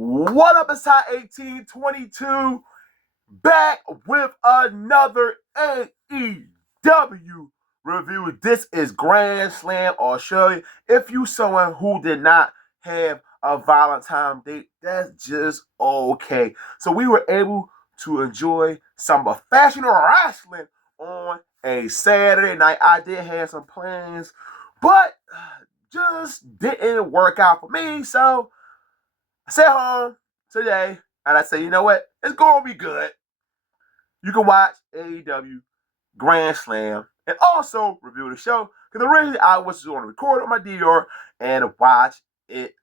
What up, it's Hot 1822 back with another AEW review. This is Grand Slam Australia. If you someone who did not have a Valentine date, that's just okay. So we were able to enjoy some professional wrestling on a Saturday night. I did have some plans, but just didn't work out for me. So I sat home today and I said, you know what? It's going to be good. You can watch AEW Grand Slam and also review the show. Because originally I was going to record on my DR and watch it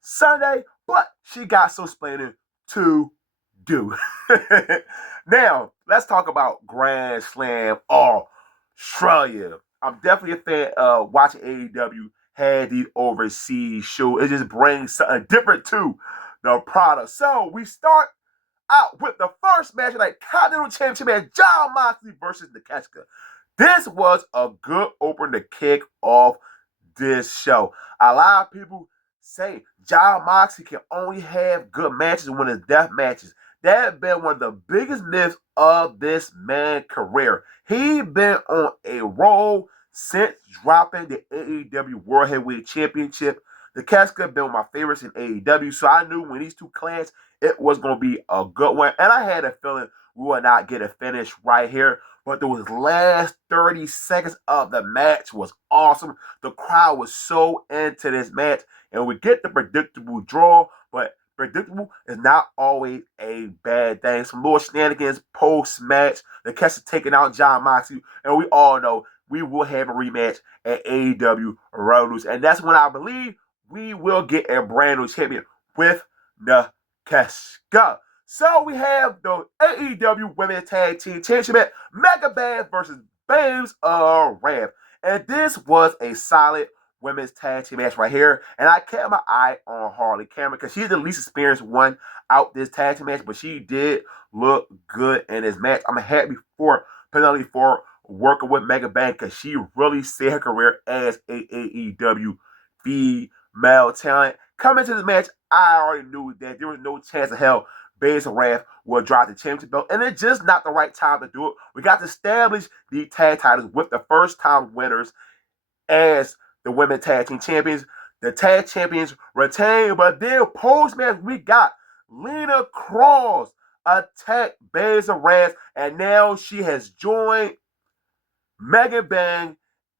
Sunday, but she got some explaining to do. Now, let's talk about Grand Slam Australia. I'm definitely a fan of watching AEW had these overseas shows. It just brings something different to the product. So we start out with the first match of that Continental Championship match, Jon Moxley versus Nakeshka. This was a good opener to kick off this show. A lot of people say Jon Moxley can only have good matches when it's death matches. That has been one of the biggest myths of this man's career. He's been on a roll since dropping the AEW World Heavyweight Championship. Nakeshka been one of my favorites in AEW, so I knew when these two clans, it was going to be a good one. And I had a feeling we would not get a finish right here. But those last 30 seconds of the match was awesome. The crowd was so into this match. And we get the predictable draw, but predictable is not always a bad thing. Some little shenanigans post-match. Nakeshka taking out Jon Moxley. And we all know we will have a rematch at AEW Revolution. And that's when I believe we will get a brand new champion with Nakeshka. So we have the AEW Women's Tag Team Championship, Mega Band versus Babes of Wrath. And this was a solid women's tag team match right here. And I kept my eye on Harley Cameron because she's the least experienced one out this tag team match, but she did look good in this match. I'm happy for Penelope for working with Mega Band because she really saved her career as a AEW female talent. Coming to this match, I already knew that there was no chance of hell Babes of Wrath will drop the championship belt, and it's just not the right time to do it. We got to establish the tag titles with the first time winners as the women tag team champions. The tag champions retain, but then post-match we got Lena Cross attack Babes of Wrath, and now she has joined Megan Bang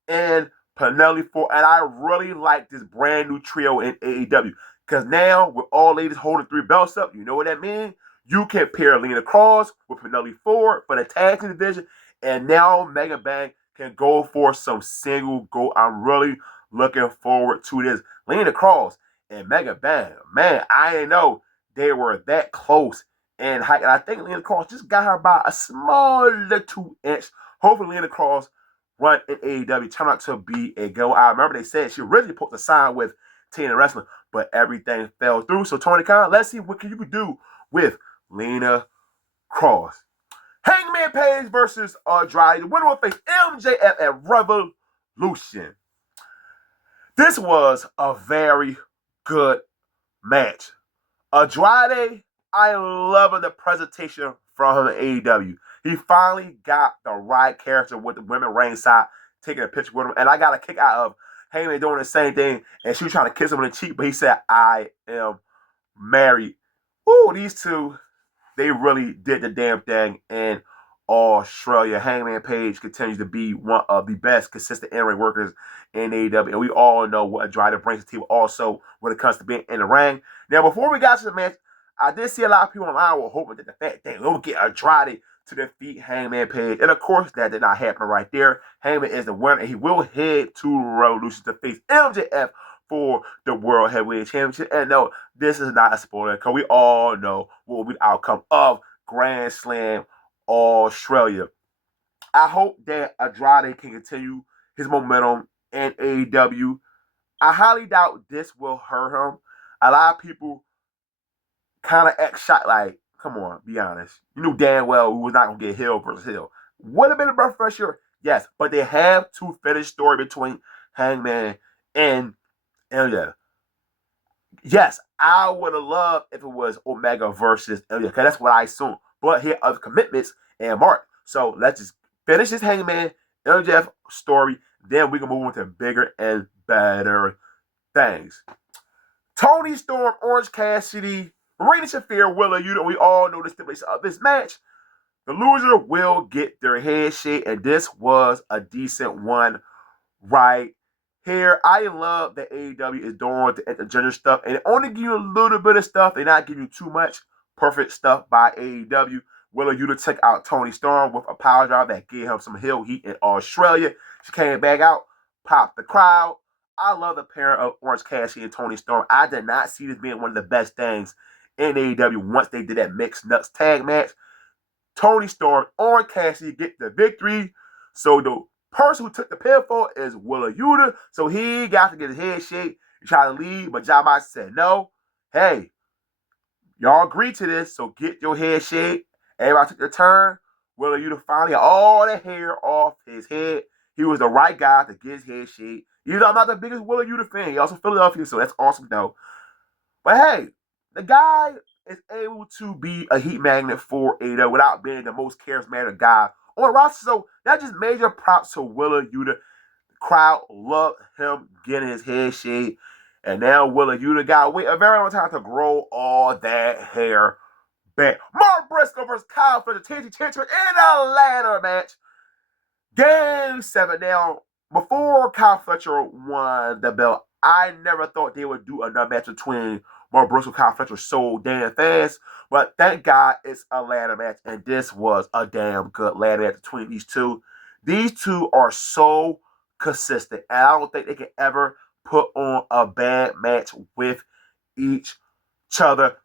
and Penelope Ford, and I really like this brand new trio in AEW. Because now, with all ladies holding 3 belts up, you know what that means? You can pair Lena Cross with Penelope Ford for the tag team division, and now Mega Bang can go for some single gold. I'm really looking forward to this. Lena Cross and Mega Bang, man, I didn't know they were that close in height. And I think Lena Cross just got her by a small little inch. Hopefully, Lena Cross run in AEW turned out to be a go. I remember they said she originally put the sign with TNA Wrestling, but everything fell through. So Tony Khan, let's see what you can do with Lena Cross. Hangman Page versus Andrade. The winner will face MJF at Revolution. This was a very good match. Andrade, I love the presentation from him in AEW. He finally got the right character with the women ringside, taking a picture with him. And I got a kick out of Hangman doing the same thing. And she was trying to kiss him in the cheek, but he said, I am married. Ooh, these two, they really did the damn thing in Australia. Hangman Page continues to be one of the best consistent in-ring workers in AEW. And we all know what Andrade brings to the team also when it comes to being in the ring. Now, before we got to the match, I did see a lot of people online were hoping that the fact that we'll get Andrade to defeat Hangman Page. And of course, that did not happen right there. Hangman is the winner, and he will head to Revolution to face MJF for the World Heavyweight Championship. And no, this is not a spoiler because we all know what will be the outcome of Grand Slam Australia. I hope that Andrade can continue his momentum in AEW. I highly doubt this will hurt him. A lot of people kind of act shot like, come on, be honest. You knew damn well we was not going to get Hill versus Hill. Would have been a breath fresh year, yes, but they have to finish story between Hangman and MJF. Yes, I would have loved if it was Omega versus Ilya, because that's what I assume. But he had other commitments and Mark. So let's just finish this Hangman MJF story. Then we can move on to bigger and better things. Tony Storm, Orange Cassidy, Marina Shafir, Willa Yuta. We all know the stipulation of this match. The loser will get their head shaved, and this was a decent one right here. I love that AEW is doing the intergender stuff, and they only give you a little bit of stuff. They're not giving you too much perfect stuff by AEW. Willa Yuta took out Tony Storm with a power drive that gave him some heel heat in Australia. She came back out, popped the crowd. I love the pair of Orange Cassidy and Tony Storm. I did not see this being one of the best things in AEW once they did that mixed nuts tag match. Tony Storm, Orange Cassidy get the victory. So the person who took the pinfall is Willa Yuta. So he got to get his head shaved and try to leave, but John Mox said no. Hey, y'all agreed to this, so get your head shaved. Everybody took their turn. Willa Yuta finally got all the hair off his head. He was the right guy to get his head shaved. Even though I'm not the biggest Willa Yuta fan, he also Philadelphia, so that's awesome though. But hey, the guy is able to be a heat magnet for AEW without being the most charismatic guy on the roster. So that just major props to Willa Yuta. The crowd loved him getting his head shaved. And now Willa Yuta got to wait a very long time to grow all that hair back. Mark Briscoe versus Kyle for the TNT Championship in a ladder match. Game 7. Now, before Kyle Fletcher won the belt, I never thought they would do another match between Mark Briscoe and Kyle Fletcher so damn fast. But thank God it's a ladder match, and this was a damn good ladder match between these two. These two are so consistent, and I don't think they can ever put on a bad match with each other.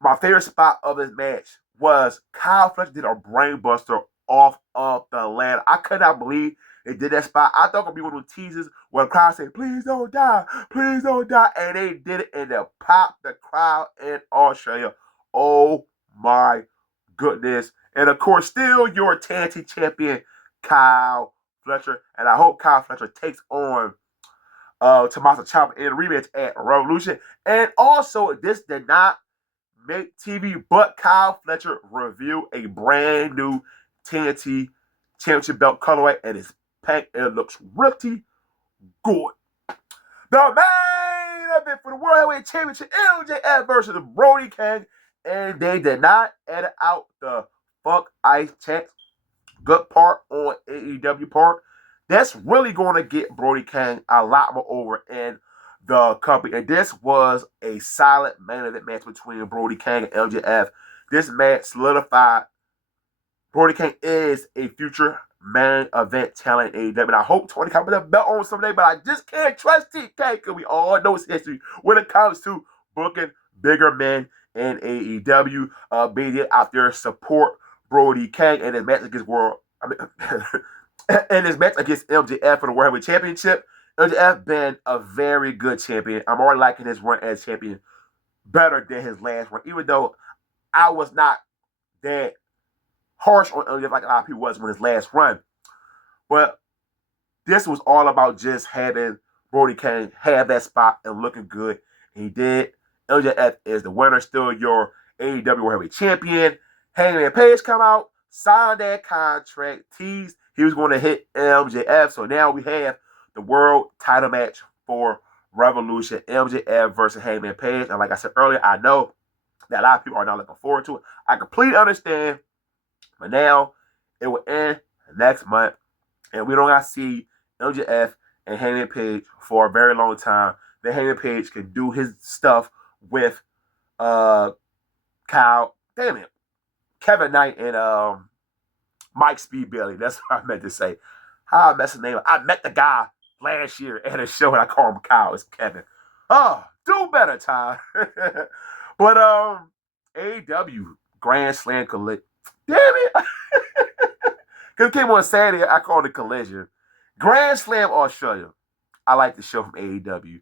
My favorite spot of this match was Kyle Fletcher did a brainbuster off of the ladder. I could not believe they did that spot. I thought it would be one of those teasers where the crowd said, please don't die, please don't die. And they did it, and they popped the crowd in Australia. Oh my goodness. And of course, still your TNT champion, Kyle Fletcher. And I hope Kyle Fletcher takes on Tommaso Ciampa in a rematch at Revolution. And also, this did not make TV, but Kyle Fletcher revealed a brand new TNT Championship belt colorway, and it's pink, and it looks really good. The main event for the World Heavyweight Championship, MJF versus Brody King, and they did not edit out the fuck ice chant. Good part on AEW part. That's really going to get Brody King a lot more over in the company. And this was a solid main event match between Brody King and MJF. This match solidified Brody King is a future main event talent in AEW. And I hope Tony can put a belt on someday, but I just can't trust TK because we all know his history when it comes to booking bigger men in AEW. Being out there support Brody King and his match against and his match against MJF for the World Heavyweight Championship. MJF been a very good champion. I'm already liking his run as champion better than his last run, even though I was not that harsh on MJF like a lot of people was when his last run. But this was all about just having Brody King have that spot and looking good. And he did. MJF is the winner, still your AEW World Heavyweight Champion. Hangman Page come out, signed that contract, teased he was going to hit MJF. So now we have the world title match for Revolution, MJF versus Hangman Page. And like I said earlier, I know that a lot of people are not looking forward to it. I completely understand. But now it will end next month. And we don't got to see MJF and Hangman Page for a very long time. Then Hangman Page can do his stuff with Kevin Knight and Mike Speed Bailey. That's what I meant to say. How I messed his name up. I met the guy last year at a show and I call him Kyle. It's Kevin. Oh, do better, Ty. But AEW Grandslam collision. Damn it. Because it came on Saturday, I called it collision. Grandslam Australia. I like the show from AEW.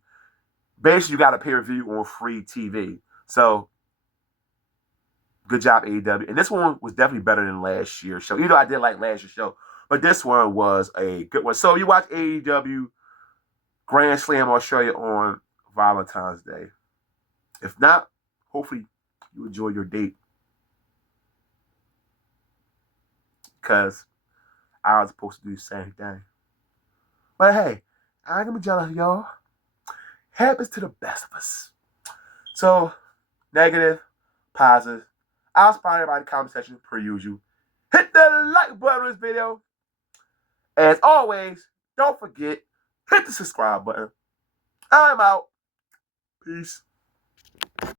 Basically, you got a pay-per-view on free TV. So, good job, AEW. And this one was definitely better than last year's show. Even though I did like last year's show. But this one was a good one. So, you watch AEW Grandslam Australia on Valentine's Day. If not, hopefully you enjoy your date. Because I was supposed to do the same thing. But hey, I ain't gonna be jealous of y'all. Happens to the best of us. So, negative, positive. I'll spot everybody in the comment section per usual. Hit the like button on this video. As always, don't forget, hit the subscribe button. I'm out. Peace.